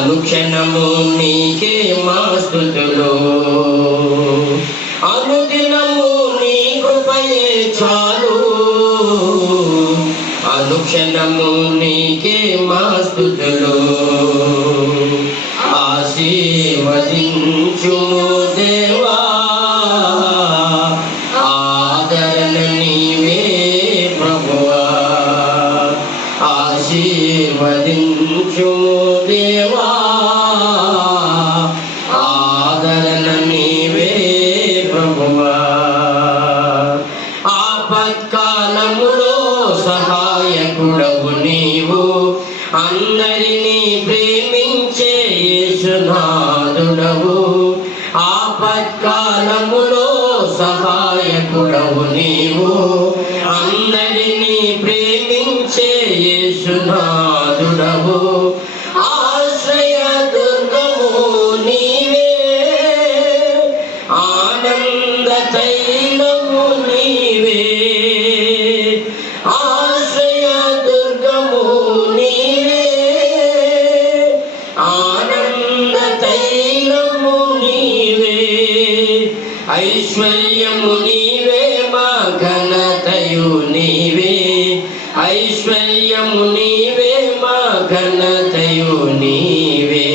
అనుక్షణము నీకే మా స్తుతులు. అనుదినము నీ కృపయే చాలు, అనుక్షణము నీకే మా స్తుతులు. ఆశీర్వదించుము దేవా, ఆదరణ నీవే ప్రభువా. ఆశీర్వదించుము దేవా, ఆదరణ నీవే ప్రభువా. ఆపత్కాలములో సహాయకుడవు నీవు, అందరినీ ప్రేమించే యేసునాథుడవు. ఆపత్కాలములో సహాయకుడవు నీవు, అందరినీ ప్రేమించే యేసునాథుడవు. ఆశ్రయ దుర్గము నీవే, ఆనంద తైలము నీవే. ఆశ్రయ దుర్గము నీవే, ఆనంద తైలము నీవే. ఐశ్వర్యము నీవే, మా ఘనతయు నీవే. ఐశ్వర్యము నీవే, మా ఘనతయు నీవే.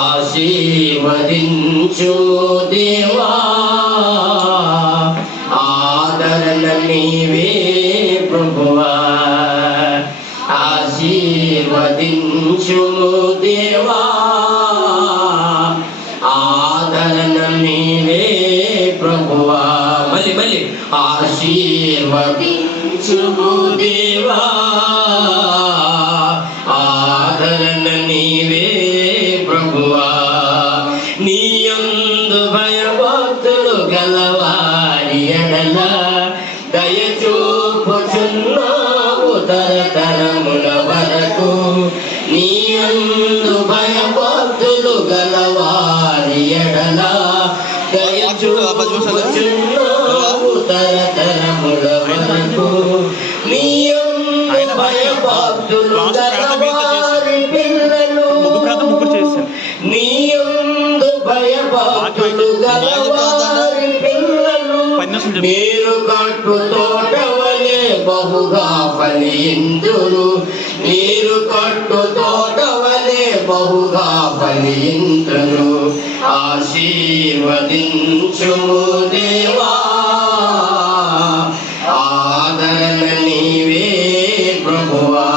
ఆశీర్వదించు దేవా, ఆదరణ నీవే ప్రభువా. ఆశీర్వదించు దేవా, ఆదరణ నీవే ప్రభువా. మళ్ళీ ఆశీర్వదించు దేవా, ఆదరణ నీవే ప్రభువా. నీయందు భయభక్తులు గలవారి ఎడల దయచూపుచున్నావు తరతరముల వరకు. నీయందు భయభక్తులు గలవారి ఎడల దయచూపుచున్నావు తరతరముల వరకు. నీయందు భయభక్తులు గలవారి పిల్లలు, నీయందు భయభక్తులు గలవారి పిల్లలు మీరు కట్టు తోటవలే బహుగా ఫలింతురు. మీరు కట్టు తోటవలే బహుగా ఫలింతురు. ఆశీర్వదించుము దేవా, ఆదరణ నీవే ప్రభువా.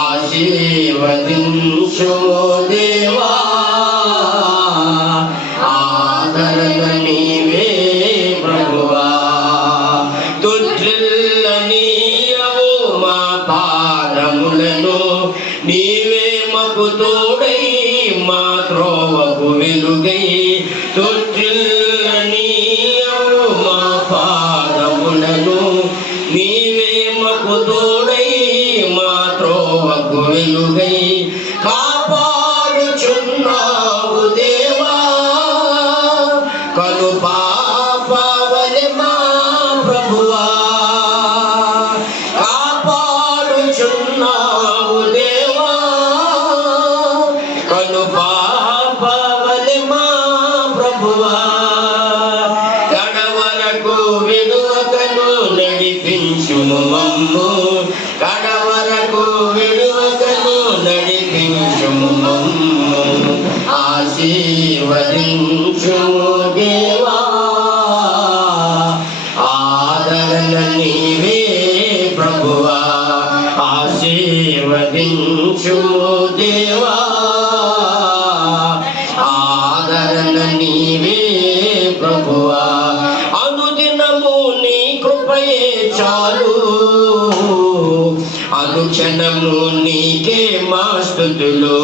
ఆశీర్వదించుము దేవా, ఆదరణ నీవే ప్రభువా. తుట్రిల్లనీయవు మా పాదములను, నీవే మాకు తోడై మా త్రోవకు వెలుగై. తుట్రిల్లనీయవు మా పాదములను, నీవే మాకు తోడై మా త్రోవకు వెలుగై. కాపాడుచున్నావు దేవా, కను పాపవలె మా ప్రభువా. కాపాడుచున్నావు దేవా, కను పాపవలె మా ప్రభువా. కడవరకు విడువకను నడిపించుము మమ్ము, కడవరకు విడువకను నడిపించుము మమ్ము. ఆశీర్వదించుము దేవా, ఆదరణ నీవే ప్రభువా. ఆశీర్వదించుము దేవా, ఆదరణ నీవే ప్రభువా. అనుదినము నీ కృపయే చాలు, అనుక్షణము నీకే మా స్తుతులు.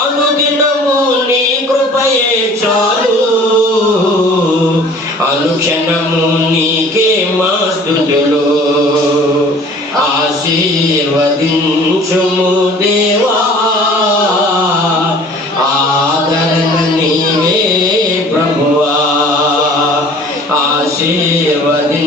అనుదినము నీ కృపయే చాలు, అనుక్షణము నీకే మా స్తుతులు. ఆశీర్వదించుము దేవా, ఆదరణ నీవే ప్రభువా. ఆశీర్వదించుము